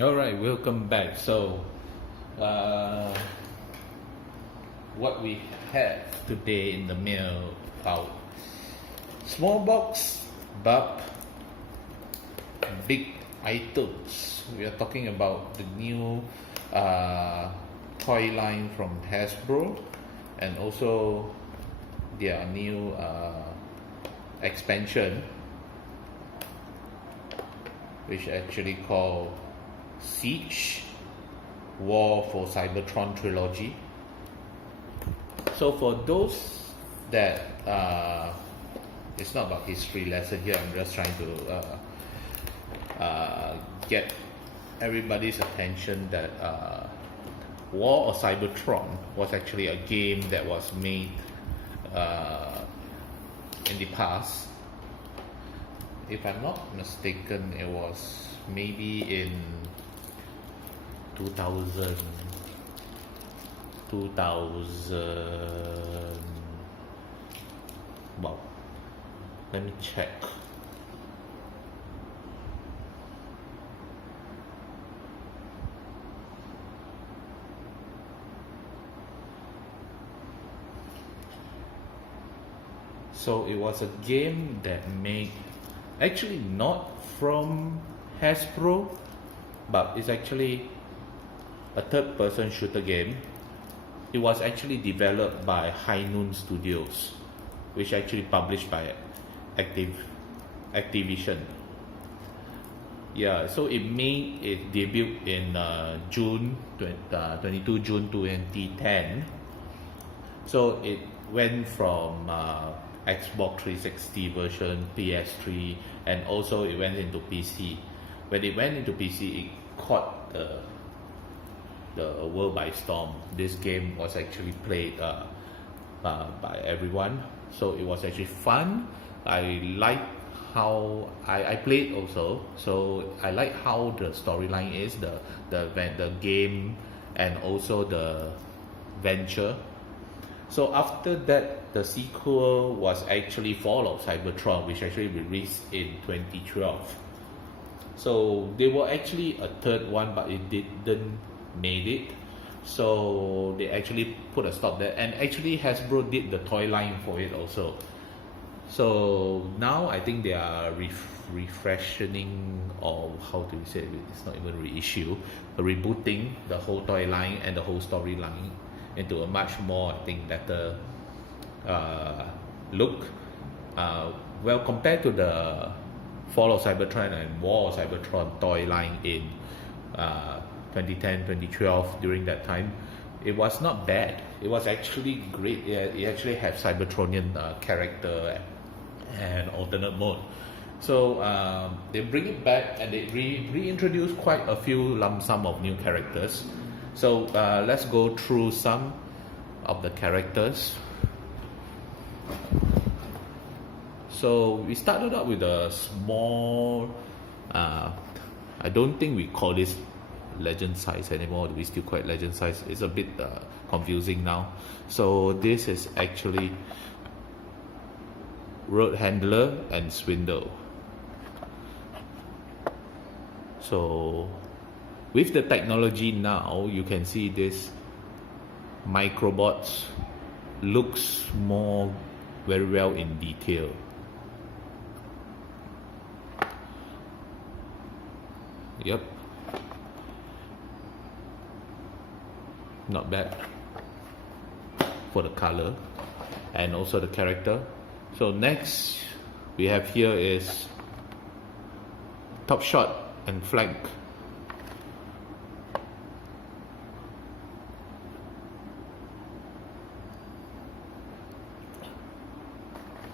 All right, welcome back. So, what we have today in the mail about small box, but big items. We are talking about the new toy line from Hasbro, and also their new expansion, which actually called SEIGE, War for Cybertron trilogy. So for those that it's not about history lesson here, I'm just trying to get everybody's attention that War of Cybertron was actually a game that was made in the past. If I'm not mistaken, it was maybe in 2000. Wow, let me check. So it was a game that made, actually not from Hasbro, but it's actually a third-person shooter game. It was actually developed by High Noon Studios, which actually published by Activision. Yeah, so it made its debut in June 22 June 2010. So it went from Xbox 360 version, PS3, and also it went into PC. When it went into PC, it caught the world by storm. This game was actually played by everyone, so it was actually fun. I like how I played also, so I like how the storyline is, the game, and also the venture. So after that, the sequel was actually Fall of Cybertron, which actually released in 2012. So there were actually a third one, but it didn't made it, so they actually put a stop there. And actually Hasbro did the toy line for it also. So now I think they are refreshing, or how do you say it? It's not even reissue, rebooting the whole toy line and the whole storyline into a much more, I think, better look. Well, compared to the Fall of Cybertron and War of Cybertron toy line in 2010, 2012, during that time, it was not bad. It was actually great. It actually had Cybertronian character and alternate mode. So they bring it back, and they reintroduce quite a few lump sum of new characters. So let's go through some of the characters. So we started out with a small, I don't think we call this legend size anymore. We still call it legend size. It's a bit confusing now. So this is actually Road Handler and Swindle. So with the technology now, you can see this microbots looks more very well in detail. Yep, not bad for the color and also the character. So next we have here is Top Shot and Flank.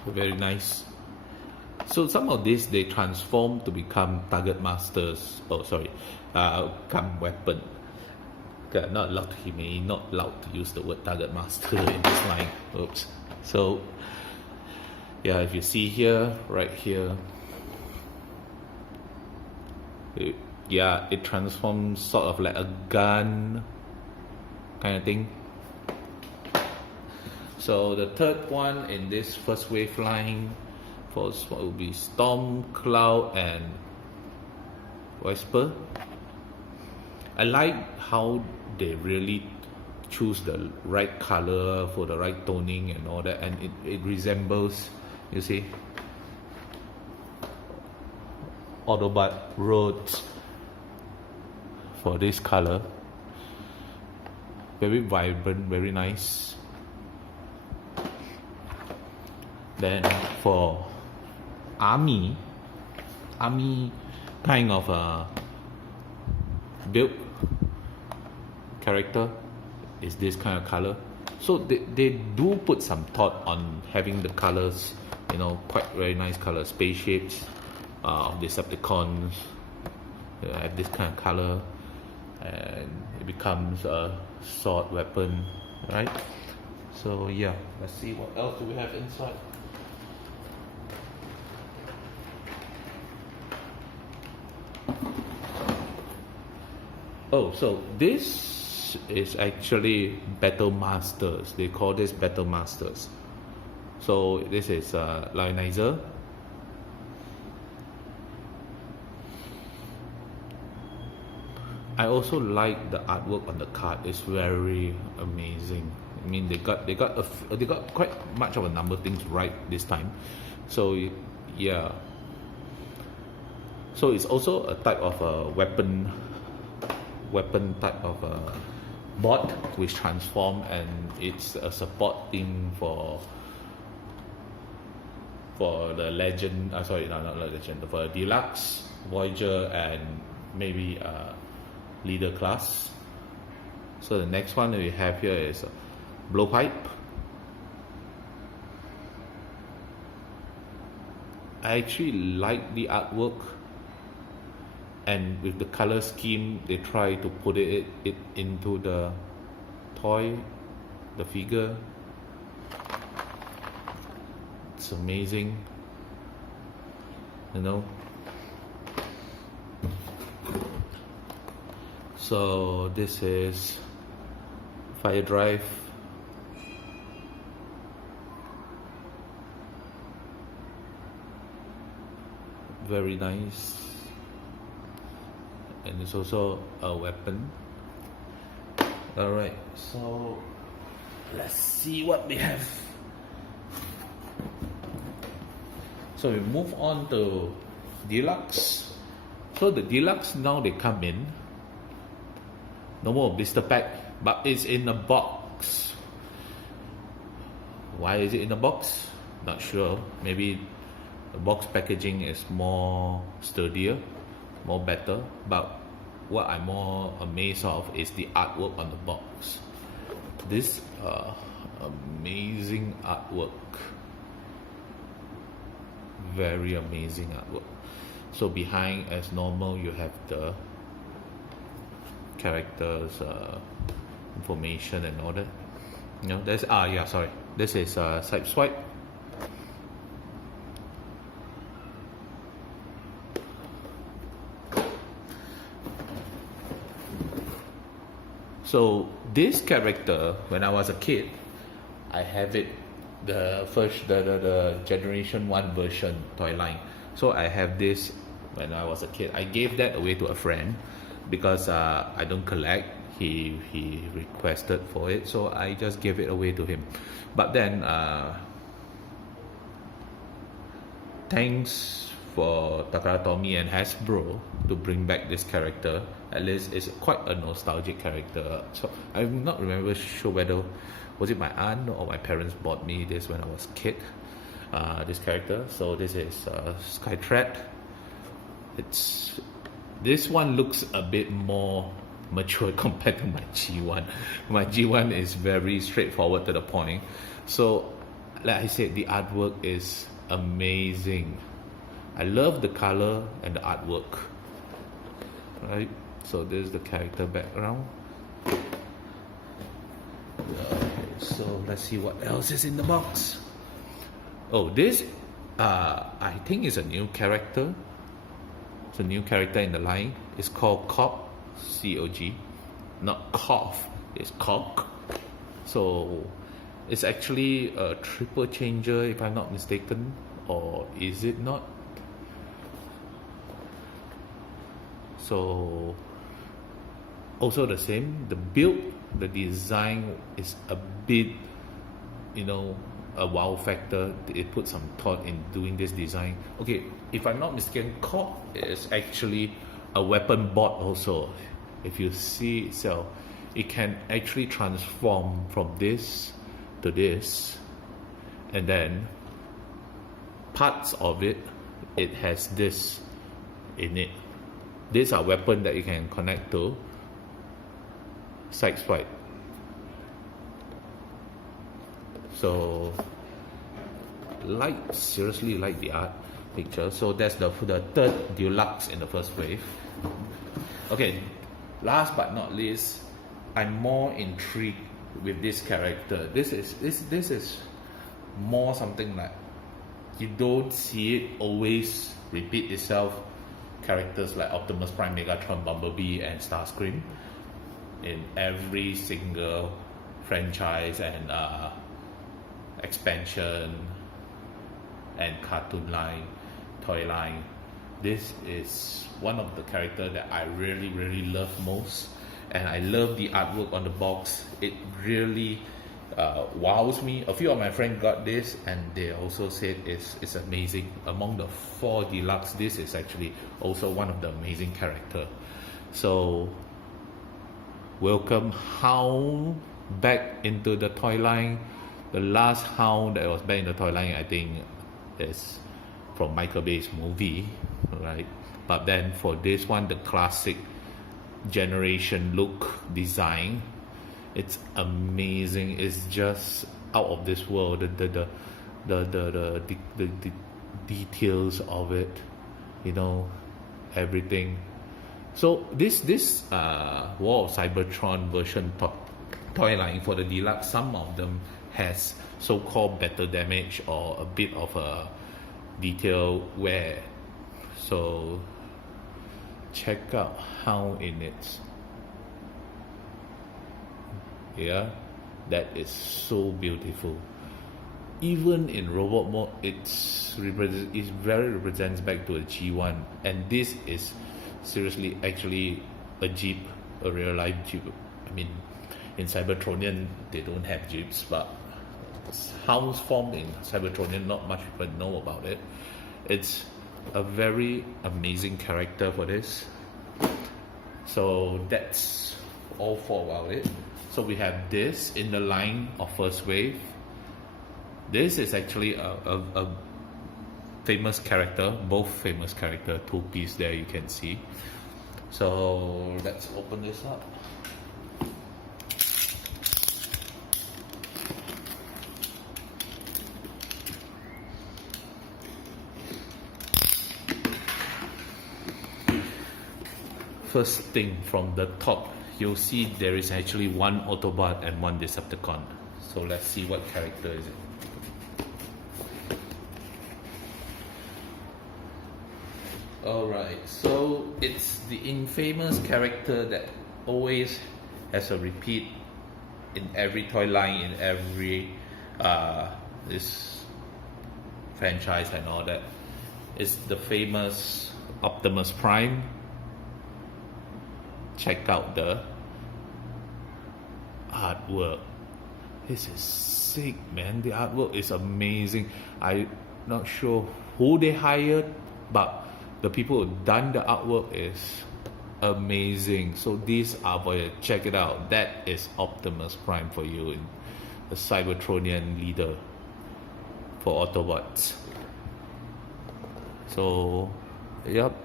Very nice. So some of these they transform to become target masters. Oh, sorry, come weapon. Not allowed. He may not allowed to use the word target master in this line. Oops. So yeah, if you see here, right here, it transforms sort of like a gun kind of thing. So the third one in this first wave line for what will be Storm, Cloud, and Whisper. I like how they really choose the right color for the right toning and all that, and it resembles, you see, Autobot roads for this color. Very vibrant, very nice. Then for army kind of a build character is this kind of color. So they do put some thought on having the colors, you know, quite very nice colors. Spaceships, Decepticons, have this kind of color, and it becomes a sword weapon, right? So yeah, let's see what else do we have inside. Oh, so this is actually Battle Masters. They call this Battle Masters. So this is Lionizer. I also like the artwork on the card. It's very amazing. I mean, they got quite much of a number of things right this time. So yeah. So it's also a type of a weapon type of a bot which transform, and it's a support thing for the legend. Sorry, no, not legend. For deluxe, Voyager, and maybe leader class. So the next one that we have here is Blowpipe. I actually like the artwork, and with the color scheme they try to put it into the toy, the figure. It's amazing, you know. So this is Fire Drive. Very nice. And it's also a weapon. Alright, so let's see what we have. So we move on to Deluxe. So the Deluxe, now they come in. No more blister pack, but it's in a box. Why is it in a box? Not sure. Maybe the box packaging is more sturdier, more better. But what I'm more amazed of is the artwork on the box. This amazing artwork. Very amazing artwork. So behind, as normal, you have the characters information and all that. You know, there's sorry, this is side swipe. So this character, when I was a kid, I have it, the generation 1 version toy line. So I have this when I was a kid. I gave that away to a friend because I don't collect. He requested for it, so I just gave it away to him. But then thanks for Takara Tomy and Hasbro to bring back this character. At least it's quite a nostalgic character. So I'm not sure whether was it my aunt or my parents bought me this when I was a kid. This character. So this is Skythread. This one looks a bit more mature compared to my G1. My G1 is very straightforward to the point. So like I said, the artwork is amazing. I love the color and the artwork. Right, so there's the character background. So let's see what else is in the box. Oh, this I think is a new character. It's a new character in the line. It's called Cog, C-O-G. Not Cough, it's Cog. So it's actually a triple changer, if I'm not mistaken, or is it not? So also the same. The build, the design is a bit, you know, a wow factor. It put some thought in doing this design. Okay, if I'm not mistaken, Corp is actually a weapon bot also. If you see itself, it can actually transform from this to this, and then parts of it, it has this in it. These are weapons that you can connect to SEIGE Flight. So seriously like the art picture. So that's the third deluxe in the first wave. Okay, last but not least, I'm more intrigued with this character. This is more something like you don't see it always repeat itself. Characters like Optimus Prime, Megatron, Bumblebee, and Starscream in every single franchise and expansion and cartoon line, toy line. This is one of the characters that I really love most, and I love the artwork on the box. It really wows me. A few of my friends got this and they also said it's amazing. Among the 4 deluxe, this is actually also one of the amazing character. So welcome Hound back into the toy line. The last Hound that was back in the toy line, I think, is from Michael Bay's movie, right? But then for this one, the classic generation look design, it's amazing. It's just out of this world. The details of it, you know, everything. So this War of Cybertron version toy line for the deluxe, some of them has so-called better damage or a bit of a detail wear. So check out how in it. Yeah, that is so beautiful. Even in robot mode, it very represents back to a G1, and this is seriously actually a Jeep, a real life Jeep. I mean, in Cybertronian they don't have Jeeps, but house formed in Cybertronian, not much people know about it. It's a very amazing character for this. So that's all for about it. So we have this in the line of first wave. This is actually a famous character, both famous character, 2-piece there you can see. So let's open this up. First thing from the top, you'll see there is actually 1 Autobot and 1 Decepticon. So let's see what character is it. Alright, so it's the infamous character that always has a repeat in every toy line, in every this franchise and all that. It's the famous Optimus Prime. Check out the artwork. This is sick, man. The artwork is amazing. I'm not sure who they hired, but the people who done the artwork is amazing. So these are for you. Check it out. That is Optimus Prime for you, in the Cybertronian leader for Autobots. So, yep.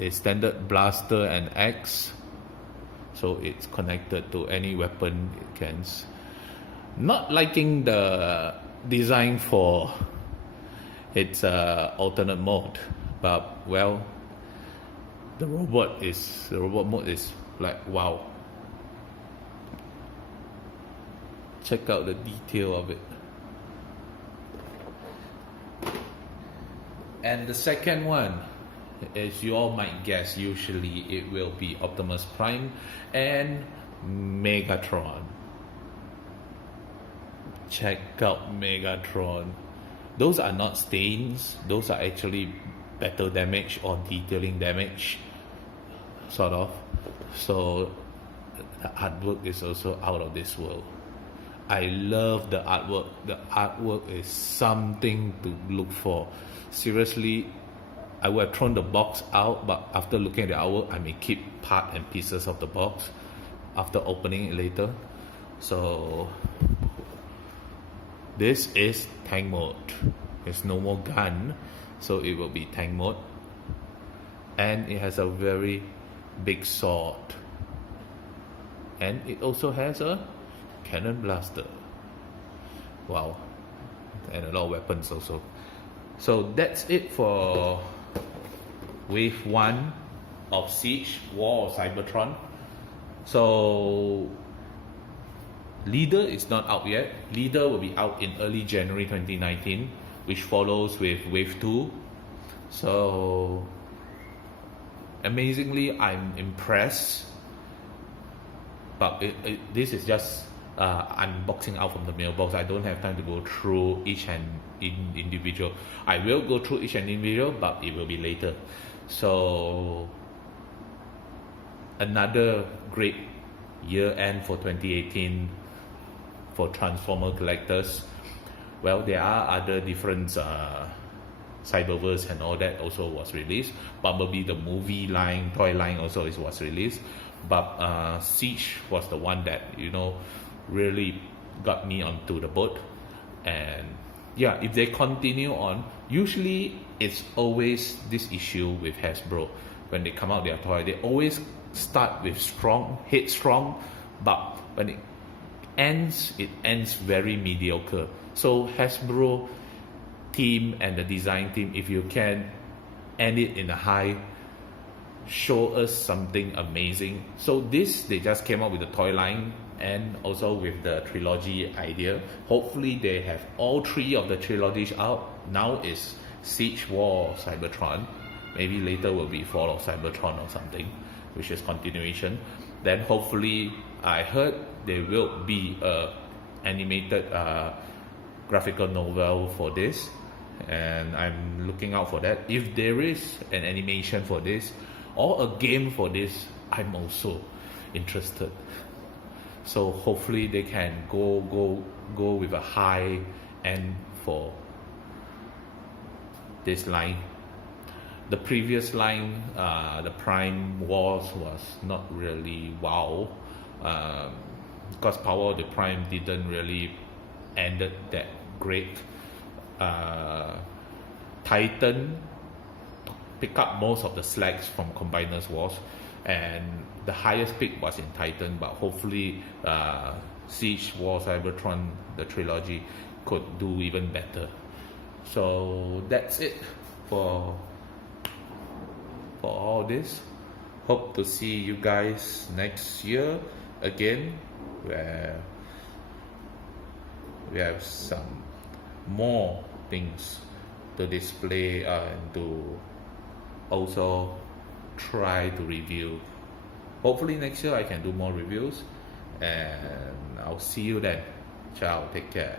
A standard blaster and axe, so it's connected to any weapon it can. Not liking the design for its alternate mode, but well, the robot mode is like wow. Check out the detail of it. And the second one, as you all might guess, usually it will be Optimus Prime and Megatron. Check out Megatron. Those are not stains, those are actually battle damage or detailing damage. sort of. So the artwork is also out of this world. I love the artwork. The artwork is something to look for. Seriously, I would have thrown the box out, but after looking at the artwork, I may keep part and pieces of the box after opening it later. So this is tank mode. There's no more gun, so it will be tank mode. And it has a very big sword. And it also has a cannon blaster. Wow. And a lot of weapons also. So that's it for wave 1 of Siege, War of Cybertron. So Leader is not out yet. Leader will be out in early January 2019, which follows with wave 2. So amazingly, I'm impressed. But this is just unboxing out from the mailbox. I don't have time to go through each and individual. I will go through each and individual, but it will be later. So another great year end for 2018 for Transformer collectors. Well, there are other different Cyberverse and all that also was released. Bumblebee, the movie line, toy line also was released. But Siege was the one that, you know, really got me onto the boat. And yeah, if they continue on, usually it's always this issue with Hasbro. When they come out their toy, they always start with strong, headstrong, but when it ends very mediocre. So Hasbro team and the design team, if you can end it in a high, show us something amazing. So this, they just came up with the toy line and also with the trilogy idea. Hopefully they have all 3 of the trilogies out. Now is Siege, War of Cybertron. Maybe later will be Fall of Cybertron or something, which is continuation. Then hopefully, I heard there will be a animated graphical novel for this, and I'm looking out for that. If there is an animation for this or a game for this, I'm also interested. So hopefully they can go with a high end for this line. The previous line, the Prime Wars, was not really wow, because Power of the Prime didn't really ended that great. Titan pick up most of the slacks from Combiners Wars, and the highest pick was in Titan, but hopefully Siege, War, Cybertron, the trilogy could do even better. So that's it for all this. Hope to see you guys next year again, where we have some more things to display and to also try to review. Hopefully next year I can do more reviews, and I'll see you then. Ciao, take care.